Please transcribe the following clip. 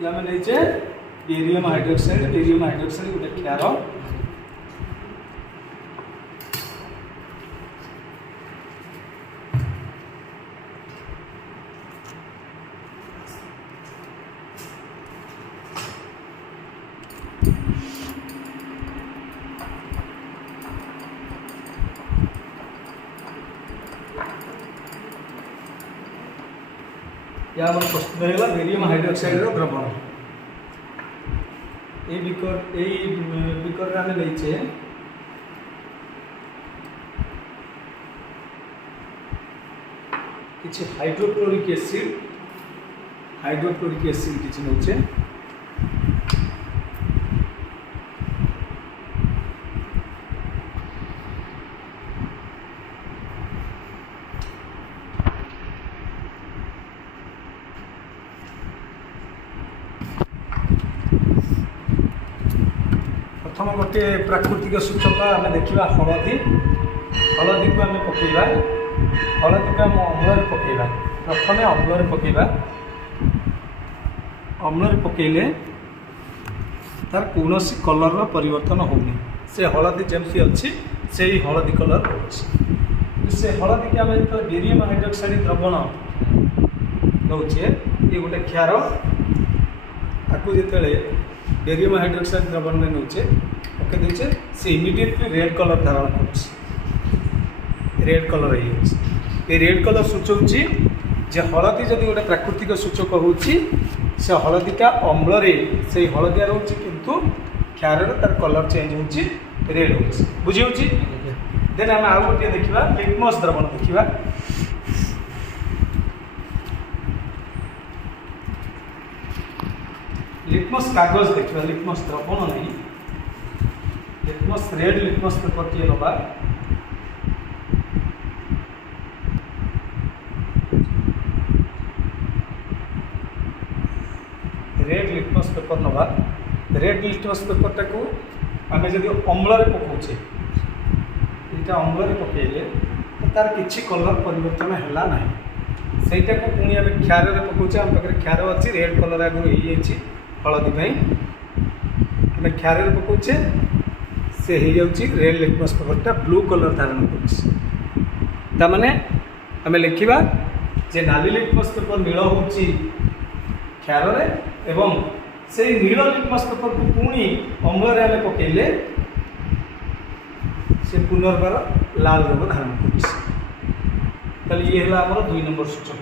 ये आम नहींचे barium hydroxide गोटे क्षार या प्रस्तुत होगा बेरियम हाइड्रोक्साइड द्रवण बिकर आम नहींचे किसी हाइड्रोक्लोरिक एसिड किसी नौचे प्रथम गोटे प्राकृतिक सूचक आम देखा हलदी को आम पकेबा हलदी को आम अम्ल पकेबा प्रथम अम्ल पकेबा अम्ल पकेले तार कौन कलर परिवर्तन होनी से हलदी जमी अच्छी से ही हलदी कलर हो से हलदी की आम जो बेरियम हाइड्रोक्साइड द्रवण दौचे ये गोटे क्षार आपको जो बेरियम हाइड्रोक्साइड द्रवण में नौचे पके दे से इमिडिएटली रेड कलर धारण कर रेड कलर ये रेड कलर सूचौच जे हलदी जदि गोटे प्राकृतिक सूचक हो हलदीटा अम्ल से हलदिया रोचे किंतु क्षार तार कलर चेंज हो रेड हो बुझी देन आम आउ गोटे देखा लिटमस द्रवण देखा लिटमस कागज देखा लिटमस द्रवण नहीं लिटमस रेड लिटमस पेपर टे नवा रेड लिटमस पेपर नवा रेड लिटमस पेपर टाक आम जब अम्ल पकाचे यहाँ अम्ल पकईले तार किसी कलर परिवर्तन है ना सहीटा को पुणी आम क्षार पकाचे आम पाखे क्षार अच्छी रेड कलर आगे हो हलदी आम क्षार पकाचे से हो जाऊँगी रेड लिटमस पेपरटा ब्लू कलर धारण कर आम लिखा जे नाली लिटमस पेपर नील हो क्षार एवं से नील लिटमस पेपर को पुणी अम्ल आम पकईले से पुनर्बार लाल रंग धारण कर ये है आमर 2 नंबर सूचक।